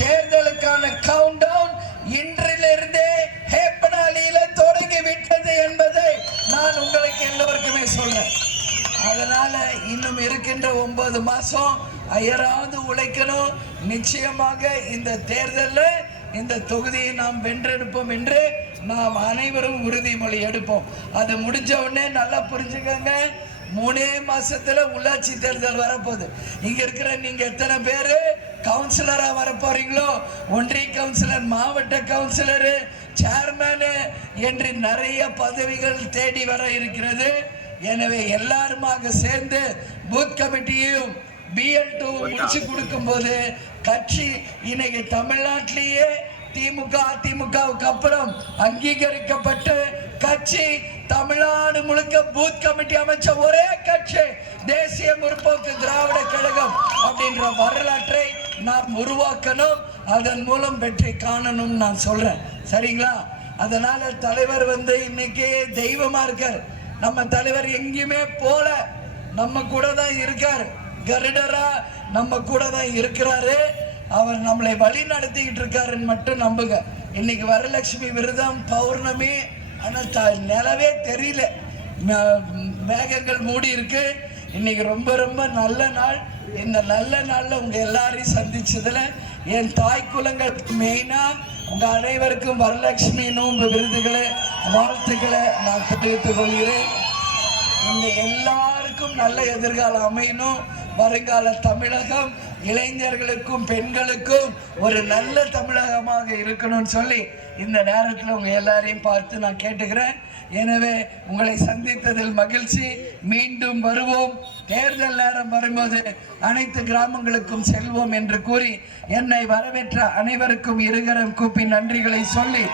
தேர்தலுக்கான கவுண்ட் டவுன் இன்றிலிருந்தே ஹேப்பனாலியில தொடங்கி விட்டது என்பதை நான் உங்களுக்கு எல்லோருக்குமே சொல்றேன். அதனால இன்னும் இருக்கின்ற 9 மாசம் அயராது உழைக்கணும். நிச்சயமாக இந்த தேர்தலில் இந்த தொகுதியை நாம் வென்றெடுப்போம் என்று நாம் அனைவரும் உறுதிமொழி எடுப்போம். அது முடிஞ்ச உடனே நல்லா புரிஞ்சுக்கங்க. 3 மாசத்துல உள்ளாட்சி தேர்தல் வரப்போகுது. இங்க இருக்கிற நீங்க எத்தனை பேரு கவுன்சிலரா வரப்போறீங்களோ, ஒன்றிய கவுன்சிலர், மாவட்ட கவுன்சிலர், சேர்மேனு என்று நிறைய பதவிகள் தேடி வர இருக்கிறது. எனவே எல்லாருமாக சேர்ந்து பூத் கமிட்டியையும் BL2 முடிச்சு கொடுக்கும் போது கட்சி இன்னைக்கு தமிழ்நாட்டிலேயே திமுக அதிமுகவுக்கு அப்புறம் அங்கீகரிக்கப்பட்டு கட்சி தமிழ்நாடு முழுக்க பூத் கமிட்டி அமைச்ச ஒரே கட்சி தேசிய முற்போக்கு திராவிட கழகம் அப்படின்ற வரலாற்றை நாம் உருவாக்கணும். அதன் மூலம் வெற்றி காணணும் நான் சொல்றேன். சரிங்களா? அதனால தலைவர் இன்னைக்கு தெய்வமா இருக்கார். நம்ம தலைவர் எங்கேயுமே போல, நம்ம கூட தான் இருக்கார். கருடரா நம்ம கூட தான் இருக்கிறாரு. அவர் நம்மளை வழி நடத்திக்கிட்டு இருக்காருன்னு மட்டும் நம்புங்க. இன்னைக்கு வரலட்சுமி விரதம் பௌர்ணமி. ஆனால் நிலவே தெரியல, மேகங்கள் மூடி இருக்கு. இன்னைக்கு ரொம்ப ரொம்ப நல்ல நாள். இந்த நல்ல நாள்ல உங்க எல்லாரையும் சந்திச்சதுல என் தாய் குலங்கள் மெயினா உங்க அனைவருக்கும் வரலட்சுமி நோன்பு விருதுகளை வாழ்த்துக்களை நான் தெரிவித்துக் கொள்கிறேன். இந்த எல்லாருக்கும் நல்ல எதிர்காலம் அமையணும். வருங்கால தமிழகம் இளைஞர்களுக்கும் பெண்களுக்கும் ஒரு நல்ல தமிழகமாக இருக்கணும்னு சொல்லி இந்த நேரத்தில் உங்க எல்லாரையும் பார்த்து நான் கேட்டுக்கிறேன். எனவே உங்களை சந்தித்ததில் மகிழ்ச்சி. மீண்டும் வருவோம். தேர்தல் நேரம் வரும்போது அனைத்து கிராமங்களுக்கும் செல்வோம் என்று கூறி என்னை வரவேற்ற அனைவருக்கும் இருகரம் கூப்பி நன்றிகளை சொல்லி,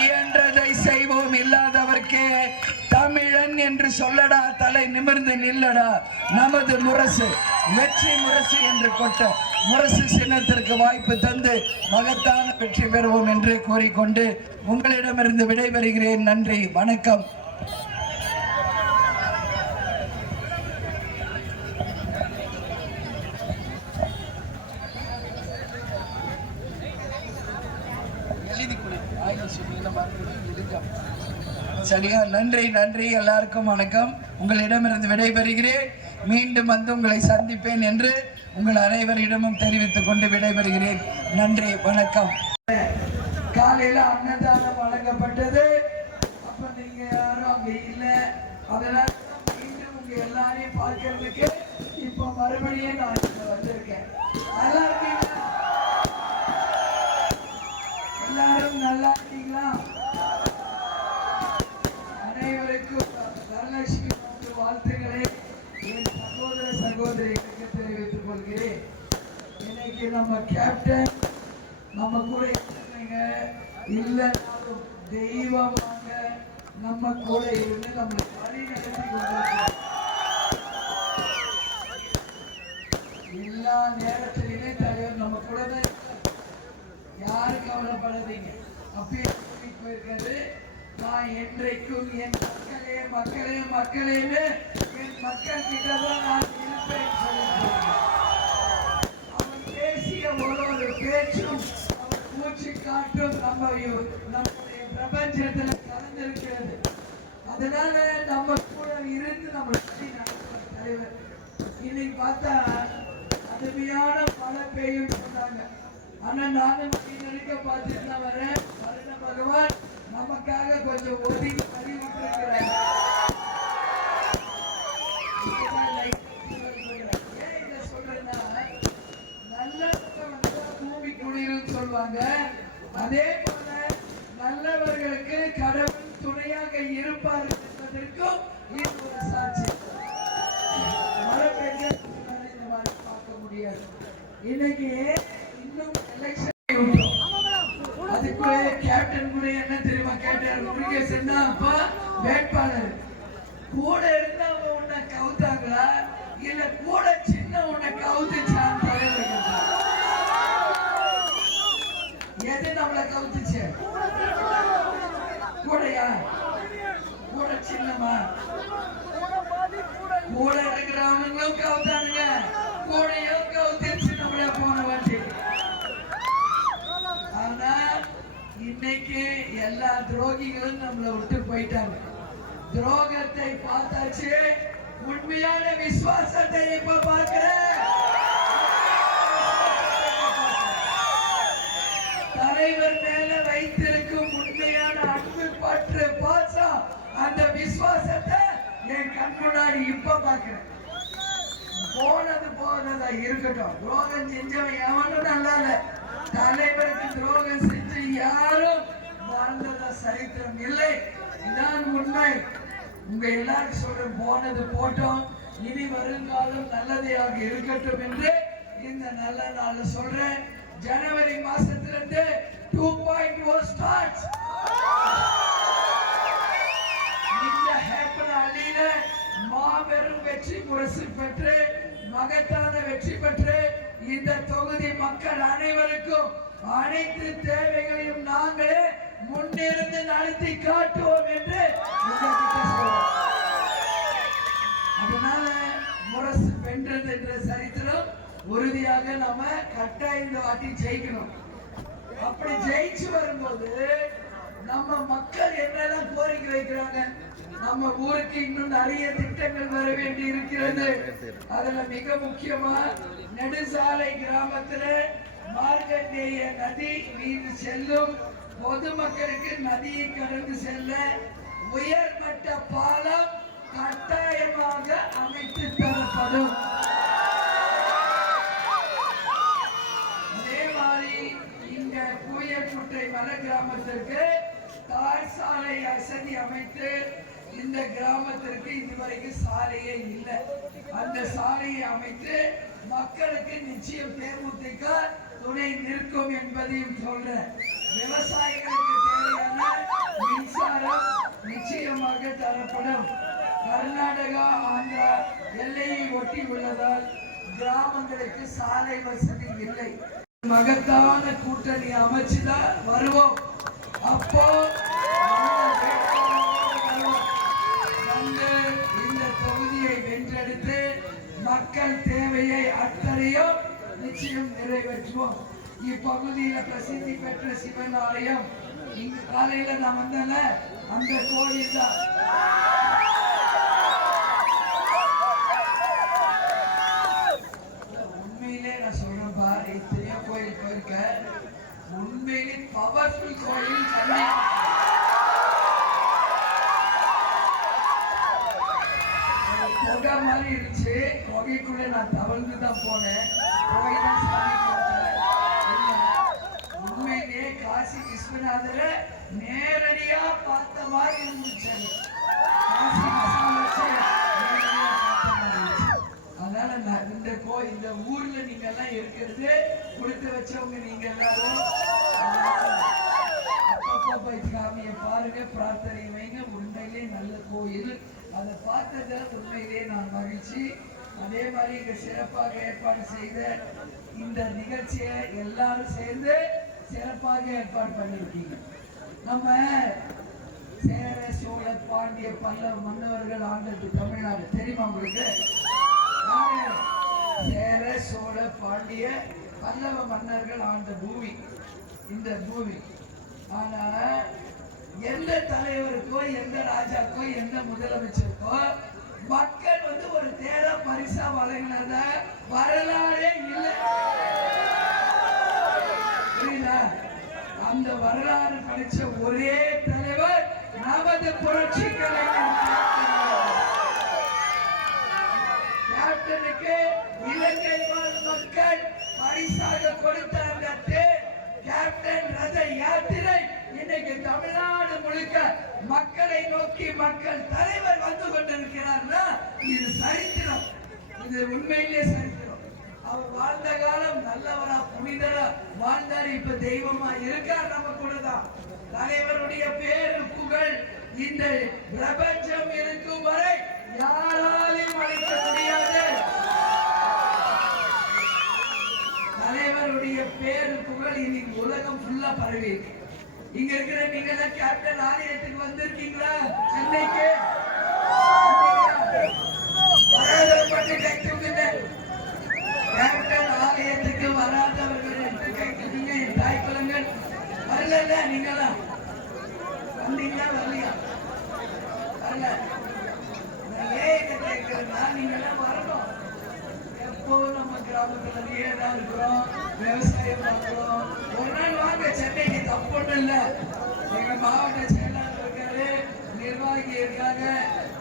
இயன்றதை செய்வோம், இல்லாதவர்க்கே தமிழன் என்று சொல்லடா, தலை நிமிர்ந்து நில்லடா, நமது முரசு வெற்றி முரசு என்று கொட்ட முரசு சின்னத்திற்கு வாய்ப்பு தந்து மகத்தான வெற்றி பெறுவோம் என்று கூறிக்கொண்டு உங்களிடமிருந்து விடைபெறுகிறேன். நன்றி, வணக்கம். சரியா? நன்றி நன்றி, எல்லாருக்கும் வணக்கம். உங்களிடமிருந்து விடைபெறுகிறேன். மீண்டும் வந்து உங்களை சந்திப்பேன் என்று உங்கள் அனைவரிடமும் தெரிவித்துக் கொண்டு விடைபெறுகிறேன். நன்றி, வணக்கம். காலையில அன்னதானம் வழங்கப்பட்டது. அப்ப நீங்க யாரும் அங்க இல்ல. அதனால மீண்டும் உங்க எல்லாரையும் பார்க்கறதுக்கு இப்ப மறுபடியும் நான் இங்க வந்திருக்கேன். நல்லா இருக்கீங்களா? எல்லாரும் நல்லா இருக்கீங்களா? அனைவருக்கும் வரலட்சுமி வாழ்த்துக்களை என் சகோதர சகோதரிகளுக்கு தெரிவித்துக் கொள்கிறேன். இன்னைக்கு நம்ம கேப்டன் நம்ம கூட இல்லைனாலும் தெய்வமாக நம்ம கூட இருந்து நம்மளை வழி நடத்தி கொண்டிருக்கிறோம். எல்லா நேரத்திலுமே தலைவர் நம்ம கூட தான். யாரும் கவலைப்படாதீங்க. அப்பயே கூட்டிட்டு போயிருக்காரு. நான் என்றைக்கும் என் மக்களே மக்களே மக்களேன்னு என் மக்கள் கிட்டதான் நான் இருப்பேன் சொல்லியிருக்காரு. அவன் பேசிய ஒரு பேச்சும் அவன் மூச்சு காட்டும் நம்முடைய பிரபஞ்சத்துல கலந்திருக்கிறது. அதனால நம்ம கூட இருந்து நம்ம தலைவர் இன்னைக்கு பார்த்தா கடுமையான மழை பெய்யும் சொன்னாங்க. ஆனா நானும் நெருக்க பார்த்துட்டு தான் வரேன். வருண பகவான் நமக்காக கொஞ்சம் ஒதுங்கி அறிவிட்டிருக்கிறாங்க. ஏன் இதை சொல்றேன்னா, நல்லவங்க வந்தா பூமி குளிரும் சொல்லுவாங்க. அதே போல நல்லவர்களுக்கு கடவுள் துணையாக இருப்பார் என்பதற்கும் இது ஒரு சாட்சி. மழை பெய்ய இந்த மாதிரி பார்க்க முடியாது. இன்னைக்கு இன்னும் எலெக்ஷன் அதுக்கு கேப்டன் கூட என்ன தெரியுமா கேட்டார்? முருகேசன் தான் அப்பா வேட்பாளர். கூட இருந்தவங்க உன்னை கவுத்தாங்களா இல்ல கூட சின்ன உன்னை கவுத்துச்சான்னு தலைவர் கேட்டார். எது நம்மளை கவுத்துச்சு? கூடையா? கூட சின்னமா? கூட இருக்கிறவனுங்களும் கவுத்தானுங்க, கூடையும் கவுத்துச்சு நம்மள போன வாட்டி. ஆனா இன்னைக்கு எல்லா துரோகிகளும் நம்மளை விட்டு போயிட்டாங்க. துரோகத்தை பார்த்தாச்சு, உண்மையான விசுவாசத்தை இப்ப பார்க்கிறேன். தலைவர் மேல வைத்திருக்கும் உண்மையான அன்பு பற்று பாசம் அந்த விசுவாசத்தை என் கண் முன்னாடி இப்ப பார்க்கிறேன். போனது போனதா இருக்கட்டும், துரோகம் செஞ்சவன் எவனும் நல்லா இல்ல. தலைவருக்கு துரோகம் செஞ்சு யாரும் வாழ்ந்ததா சரித்திரம் இல்லை. இதான் உண்மை. உங்க எல்லாரும் சொல்ற போனது போட்டோம், இனி வருங்காலம் நல்லதையாக இருக்கட்டும் என்று இந்த நல்ல நாள் சொல்றேன். ஜனவரி மாசத்திலிருந்து 2.0 ஸ்டார்ட்ஸ். இந்த ஹேப்பன் அணியில மாபெரும் வெற்றி முரசு பெற்று மகத்தான வெற்றி பெற்று இந்த தொகுதி மக்கள் அனைவருக்கும் அனைத்து தேவைகளையும் நாங்களே முன்னிருந்து நடத்தி காட்டுவோம் என்று அதனால முரசு வென்றது என்ற சரித்திரம் உறுதியாக நம்ம கட்டாயம் இந்த வாட்டி ஜெயிக்கணும். அப்படி ஜெயிச்சு வரும்போது நம்ம மக்கள் என்னெல்லாம் கோரிக்கை வைக்கிறாங்க. நம்ம ஊருக்கு இன்னும் நிறைய திட்டங்கள் வர வேண்டி இருக்கிறது. அதுல மிக முக்கியமா நெடுசாலை கிராமத்துல மார்க்கண்டேய நதி மீது செல்லும் பொதுமக்களுக்கு நதியை கடந்து செல்ல உயர்மட்ட பாலம் கட்டாயமாக அமைத்து தரப்படும். அதே மாதிரி இங்க கூயக்குட்டை மலை கிராமத்திற்கு தார் சாலை வசதி அமைத்து இந்த கிராமத்திற்கு இதுவரைக்கும் சாலையே இல்லை. அந்த சாலையை அமைத்து மக்களுக்கு நிச்சயம் தேமுதிக துணை நிற்கும் என்பதையும் சொல்றேன். விவசாயிகளுக்கு தேவையான மின்சாரம் நிச்சயமாக தரப்படும். கர்நாடகா ஆந்திரா எல்லையை ஒட்டி உள்ளதால் கிராமங்களுக்கு சாலை வசதி இல்லை. மகத்தான கூட்டணி அமைச்சுதான் வருவோம். அப்போ வந்து இந்த தொகுதியை வென்றெடுத்து மக்கள் தேவையை அத்தனையும் நிச்சயம் நிறைவேற்றுவோம். இப்பகுதியில பிரசித்தி பெற்ற சிவன் ஆலயம் இங்க காலையில நான் வந்தேன்ல, அந்த கோயில் தான். உண்மையிலே நான் சொல்றேன் பாரு, இத்தனையோ கோயில் போயிருக்க, உண்மையிலே பவர்ஃபுல் கோயில் கண்ணி. கொகை மாதிரி இருந்துச்சு, கொகைக்குள்ள நான் தவழ்ந்துதான் போனேன். கோயில்தான் சாமி உண்மையிலே காசி விஸ்வநாதர நேரடியா பார்த்த மாதிரி இருந்துச்சு. காசி அதனால நான் இந்த ஊர்ல நீங்க எல்லாம் இருக்கிறது கொடுத்து வச்சவங்க நீங்க எல்லாரும் அப்பப்பா சாமியை பாருங்க, பிரார்த்தனை வைங்க. உண்மையிலே நல்ல கோயில். அதை பார்த்தத உண்மையிலே நான் மகிழ்ச்சி. அதே மாதிரி இங்க சிறப்பாக ஏற்பாடு செய்த இந்த நிகழ்ச்சியை எல்லாரும் சேர்ந்து சிறப்பாக ஏற்பாடு பண்ணியிருக்கீங்க. நம்ம சேர சோழ பாண்டிய பல்லவ மன்னவர்கள் ஆண்டது தமிழ்நாடு தெரியுமா உங்களுக்கு? யாரு? சேர சோழ பாண்டிய பல்லவ மன்னர்கள் ஆண்ட பூமி இந்த பூமி. ஆனா எந்த தலைவருக்கோ எந்த ராஜாக்கோ எந்த முதலமைச்சருக்கோ மக்கள் வந்து ஒரு தேர பரிசா வழங்கினத வரலாறே இல்லை. புரியுதா? அந்த வரலாறு படிச்ச ஒரே தலைவர் நமது புரட்சி கலைஞர் கேப்டனுக்கு இலங்கை வாழ் மக்கள் பரிசாக கொடுத்த அந்த தேர் கேப்டன் ரத யாத்திரை இன்னைக்கு தமிழ்நாடு முழுக்க மக்களை நோக்கி மக்கள் தலைவர் வந்து கொண்டிருக்கிறார்னா இது சரித்திரம். இது உண்மையிலே சரித்திரம். அவர் வாழ்ந்த காலம் நல்லவரா புனிதரா வாழ்ந்தார். இப்ப தெய்வமா இருக்கார் நம்ம கூட தான். தலைவருடைய பேரு புகழ் இந்த பிரபஞ்சம் இருக்கும் வரை யாராலையும் அழைக்க முடியாது. தலைவருடைய பேரு புகழ் இன்னைக்கு உலகம் ஃபுல்லா பரவி இருக்கு. இங்க இருக்கிற நீங்க எல்லாம் கேப்டன் ஆலயத்துக்கு வந்திருக்கீங்களா? சென்னைக்கு கேப்டன் ஆலயத்துக்கு வராதவர்கள் என்று கேட்கிறீங்க. என் தாய் குலங்கள் வரல. நீங்களா வந்தீங்களா? வரலையா? வரல. ஏன் கேட்கிறேன்னா நீங்களாம் வரணும். எப்போ நம்ம கிராமத்துலயே தான் இருக்கிறோம், விவசாயம் பார்க்கிறோம். ஒரு நாள் வாங்க சென்னைக்கு, தப்பு ஒண்ணும் இல்லை. எங்க மாவட்ட செயலாளர் இருக்காரு, நிர்வாகி இருக்காங்க.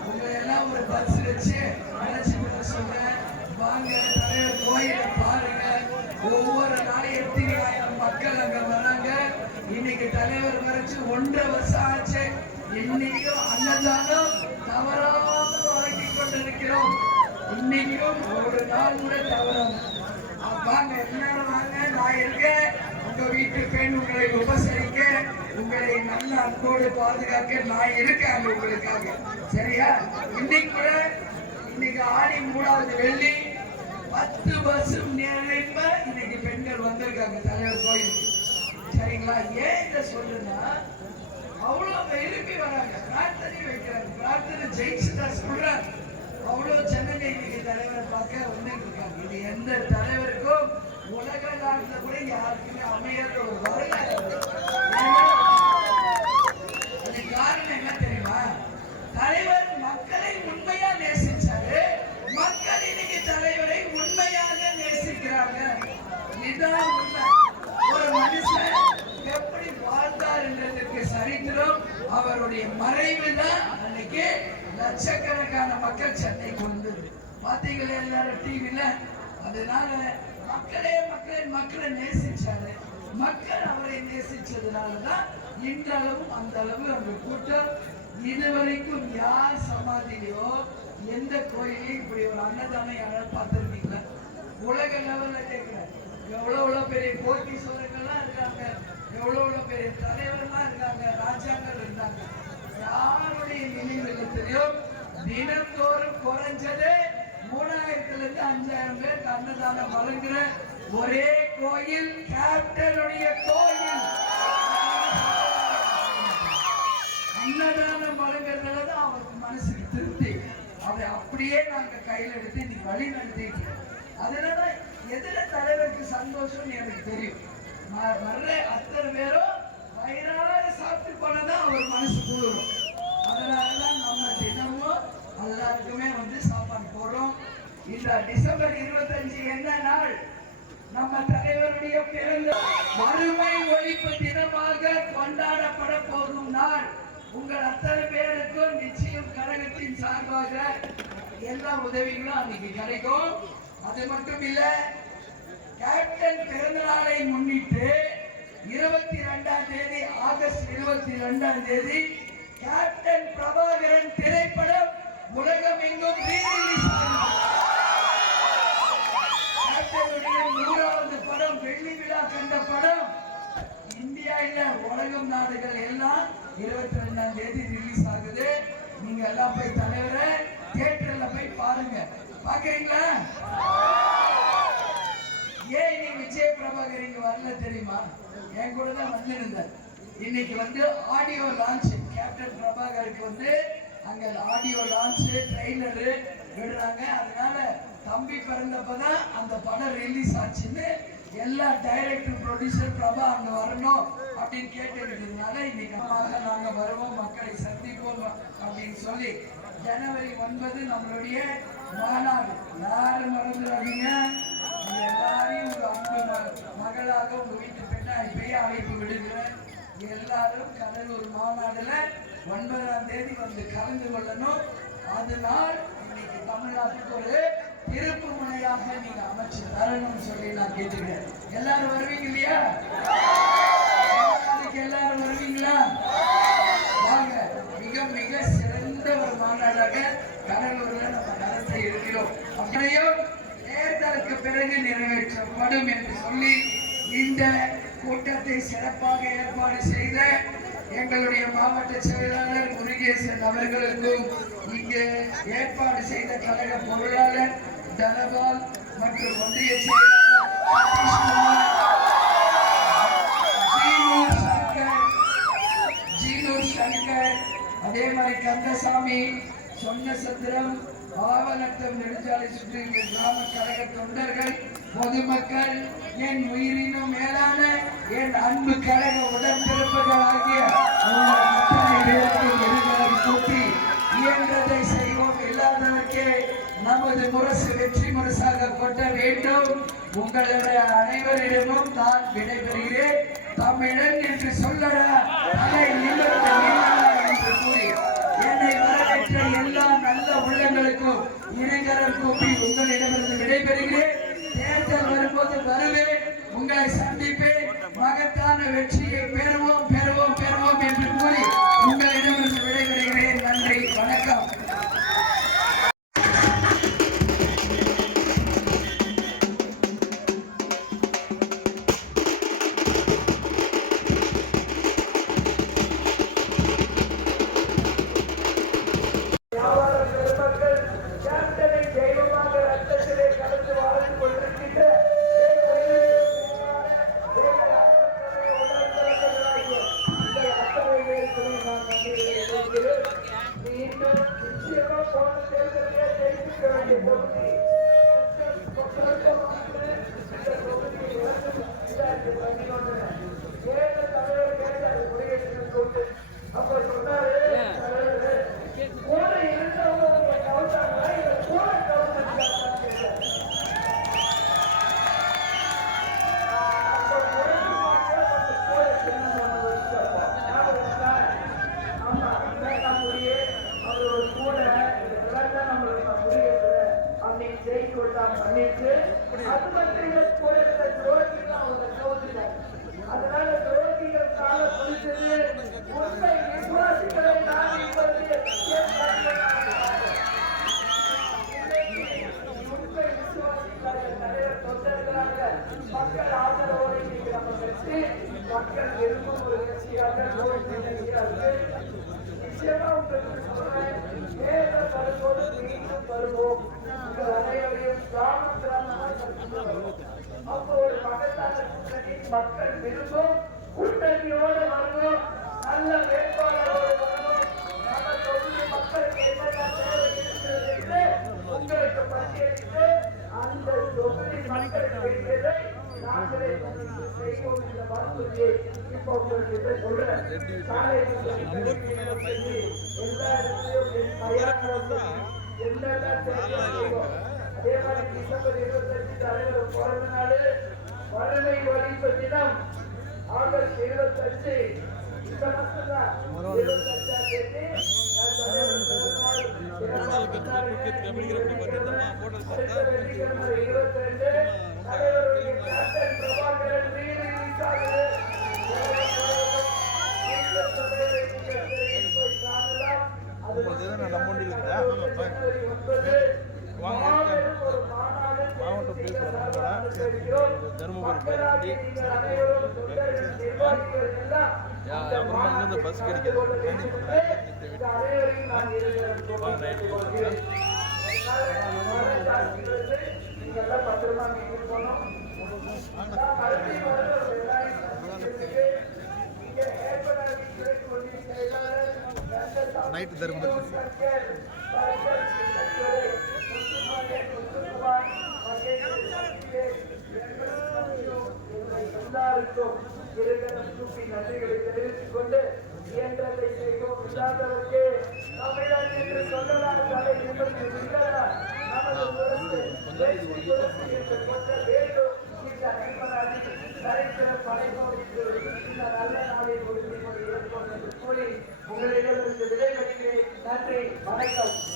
உங்களை எல்லாம் ஒரு பஸ் வச்சு அழைச்சி விட சொல்றேன். வாங்க, தலைவர் கோயிலை பாருங்க. ஒவ்வொரு நாளையும் 80,000 மக்கள் அங்க வராங்க. இன்னைக்கு தலைவர் வரைச்சு 1.5 வருஷம் ஆச்சு. இன்னைக்கும் அன்னதானம் தவறாமல் வழங்கி கொண்டிருக்கிறோம். இன்னைக்கும் ஒரு நாள் கூட தவறாம வாங்க, எல்லாரும் வாங்க. நான் இருக்கேன். உங்க வீட்டு பெண் உங்களை உபசரிக்க, உங்களை நல்ல அன்போடு பாதுகாக்க நான் இருக்கேன் உங்களுக்காக. சரியா? இன்னைக்கு ஆடி 3வது வெள்ளி 10 வருஷம் நிறைவ இன்னைக்கு பெண்கள் வந்திருக்காங்க தலைவர் கோயிலுக்கு. சரிங்களா? ஏன் இதை சொல்லுன்னா அவ்வளவு விரும்பி வராங்க, பிரார்த்தனை வைக்கிறாங்க. பிரார்த்தனை ஜெயிச்சுதான் சொல்றாங்க. அவ்வளவு சென்னையில இன்னைக்கு தலைவரை பார்க்க வந்துட்டு இருக்காங்க. இது எந்த தலைவருக்கும் உலக நாட்டுல கூட யாருக்குமே அமையாத ஒரு வரலாறு. அதுக்கு காரணம் என்ன தெரியுமா? தலைவர் மக்களை உண்மையா நேசிச்சாரு. மக்கள் இன்னைக்கு தலைவரை உண்மையாக நேசிக்கிறாங்க. இதுதான் உண்மை. ஒரு மனுஷன் எப்படி வாழ்ந்தார் என்றதுக்கு சரித்திரம் அவருடைய மறைவு தான். அன்னைக்கு லட்சக்கணக்கான மக்கள் சென்னைக்கு வந்தது பாத்தீங்களா எல்லாரும் டிவில. அதனால மக்களை நேசிச்சாரு. மக்கள் அவரை நேசிச்சதுனாலதான் இன்றளவும் அந்த அளவு அந்த கூட்டம். இதுவரைக்கும் யார் சமாதியிலையோ எந்த கோயிலையும் இப்படி ஒரு அன்னதானம் யாராவது பார்த்திருக்கீங்களா? உலக லெவல்ல கேட்கிறேன். எவ்வளவு பெரிய கோட்டீஸ்வரர்கள்லாம் இருக்காங்க, எவ்வளவு பெரிய தலைவர்கள்லாம் இருக்காங்க, ராஜாக்கள் இருந்தாங்க. யாருடைய நினைவுகளையும் தினந்தோறும் குறைஞ்சது 3000 இருந்து 5000 பேருக்கு அன்னதானம் வழங்குற ஒரே கோயில் கேப்டனுடைய கோயில். அன்னதானம் வழங்குறதுலதான் அவருக்கு மனசுக்கு திருப்தி. அதை அப்படியே நாங்க கையில் எடுத்து நீ வழி நடத்திட்டு. அதனால எதுல தலைவருக்கு சந்தோஷம் எனக்கு தெரியும். வர்ற அத்தனை பேரும் வயிறார சாப்பிட்டு போனதான் அவர் மனசு கூடுறோம். அதனாலதான் நம்ம தினமும் எல்லாருக்குமே சாப்பாடு போடுறோம். இந்த டிசம்பர் 25 என்ன நாள்? நம்ம தலைவருடைய பிறந்த வறுமை ஒழிப்பு தினமாக கொண்டாடப்பட போகும் நாள். உங்கள் அத்தனை பேருக்கும் நிச்சயம் கழகத்தின் சார்பாக எல்லா உதவிகளும் அன்னைக்கு கிடைக்கும். அது மட்டும் இல்ல, கேப்டன் பிறந்த நாளை முன்னிட்டு 22ஆம் தேதி ஆகஸ்ட் 22ஆம் தேதி கேப்டன் பிரபாகரன் திரைப்படம் உலகம் எங்கும் ரீரிலீஸ் கேப்டனுடைய 100வது படம், வெள்ளி விழா கண்ட படம் இந்தியாவில உலகம் நாடுகள் எல்லாம் 22ஆம் தேதி ரிலீஸ் ஆகுது. நீங்க எல்லாம் போய் தலைவரை தியேட்டர்ல போய் பாருங்க. பாக்குறீங்களா? ஏன் நீ விஜய் பிரபாகர் இங்க வரல தெரியுமா? என் கூட தான் வந்திருந்தார். இன்னைக்கு வந்து ஆடியோ லான்ச் கேப்டன் பிரபாகருக்கு வந்து அங்க ஆடியோ லான்ச் ட்ரெய்லரு விடுறாங்க. அதனால தம்பி பிறந்தப்பதான் அந்த படம் ரிலீஸ் ஆச்சுன்னு எல்லா டைரக்டர் ப்ரொடியூசர் பிரபா அங்க வரணும் அப்படின்னு கேட்டுக்கிறதுனால இன்னைக்கு நாங்க வருவோம், மக்களை சந்திப்போம் அப்படின்னு சொல்லி ஜனவரி 9 நம்மளுடைய மாநாடு. யாரும் மறந்துடாதீங்க. எல்லாரையும் ஒரு அன்பு மகளாக உங்க வீட்டு பெண்ணா இப்பயே அழைப்பு விடுகிறேன். எல்லாரும் கடலூர் மாநாடுல 9ஆம் தேதி வந்து கலந்து கொள்ளணும். அதனால் இன்னைக்கு தமிழ்நாட்டுக்கு ஒரு திருப்பு முனையாக நீங்க அமைச்சு தரணும்னு சொல்லி நான் கேட்டுக்கிறேன். எல்லாரும் வருவீங்க இல்லையா? எல்லாரும் வருவீங்களா? வாங்க. மிக மிக சிறந்த ஒரு மாநாடாக கடலூர்ல நம்ம நடத்த இருக்கிறோம். அப்படியும் தேர்தலுக்கு பிறகு நிறைவேற்றப்படும் என்று சொல்லி இந்த கூட்டத்தை சிறப்பாக ஏற்பாடு செய்த எங்களுடைய மாவட்ட செயலாளர் முருகேசன் அவர்களுக்கும் இங்கே ஏற்பாடு செய்த கழக பொருளாளர் தனபால் மற்றும் ஒன்றிய செயலாளர் ஜீனு சங்கர், அதே மாதிரி கந்தசாமி, சொன்னசந்திரம், ஆவணத்தம், நெடுஞ்சாலை சுற்றி கிராம கழக தொண்டர்கள், பொதுமக்கள், என் உயிரினும் மேலான என் அன்பு கழக உடன்பிறப்புகளாகிய கூட்டி இயன்றதை செய்வோம். இல்லாதவர்க்கே நமது முரசு வெற்றி முரசாக கொட்ட வேண்டும். உங்களுடைய அனைவரிடமும் நான் விடைபெறுகிறேன். தமிழன் என்று சொல்லடா தலை நிமிர்ந்த என்று கூறி என்னை வரவேற்ற எல்லா நல்ல உள்ளங்களுக்கும் இருகரம் கூப்பி உங்களிடமிருந்து விடைபெறுகிறேன். தேர்தல் வரும்போது வருவேன், உங்களை சந்திப்பேன். மகத்தான வெற்றியை பெறுவோம் பெறுவோம் பெறுவோம் என்று கூறி உங்களிடமிருந்து விடைபெறுகிறேன். நன்றி, வணக்கம். அதனால துரோகிகள் கால குறித்தது உண்மை விசுவாசிகளை நான் உண்மை விசுவாசிகளாக தலைவர் தொண்டர்களாக மக்கள் ஆதரவோடு நம்ம கட்சி மக்கள் விரும்பும் ஒரு கட்சியாக நிச்சயமா உங்களுக்கு சொல்றேன். தேர்தல் வரும்போது மீண்டும் வருவோம். உங்கள் அனைவரையும் கிராம கிராமமாக வருவோம். அப்போ ஒரு மகத்தான கூட்டணி மக்கள் விரும்பும் கூட்டணியோடு வருவோம். நல்ல வேட்பாளரோடு வருவோம். நம்ம தொகுதி மக்களுக்கு என்னென்ன தேவை இருக்கிறது என்று உங்களுக்கு பட்டியலிட்டு அந்த தொகுதி மக்களுக்கு வேண்டியதை நாங்களே செய்வோம் என்ற வாக்குறுதியை இப்போ உங்களுக்கு சொல்றேன். சாலை எல்லா இடத்திலும் தயாராக என்னெல்லாம் செய்வோம். அதே மாதிரி டிசம்பர் 25 தலைவர் பிறந்த நாள் வறுமை ஒழிப்பு தினம் ஆகஸ்ட் 25 இந்த மாசம் தான் 25ஆம் தேதி தலைவருடைய கேப்டன் பிரபாகரன் அப்புறமா இங்கிருந்து பஸ் கிடைக்கிறது. பத்திரமா மீட்டு போனோம். நைட்டு தருமபுரி எல்லாருக்கும் நன்றிகளை தெரிவித்துக் கொண்டு இயன்றதை செய்வோம். இல்லாதவருக்கு தமிழன் என்று சொல்லலாம். தலை நிமிர்ந்து நிற்கலாம். நமது அரசு வெற்றி கொடுத்து என்று கொள்ள வேண்டும். இந்த அனைவரால் சரித்திர படைப்போருக்கு இந்த நல்ல நாளில் ஒரு ஏற்போம் என்று கூறி உங்களிடமிருந்து விடைபெறுகிறேன். நன்றி, வணக்கம்.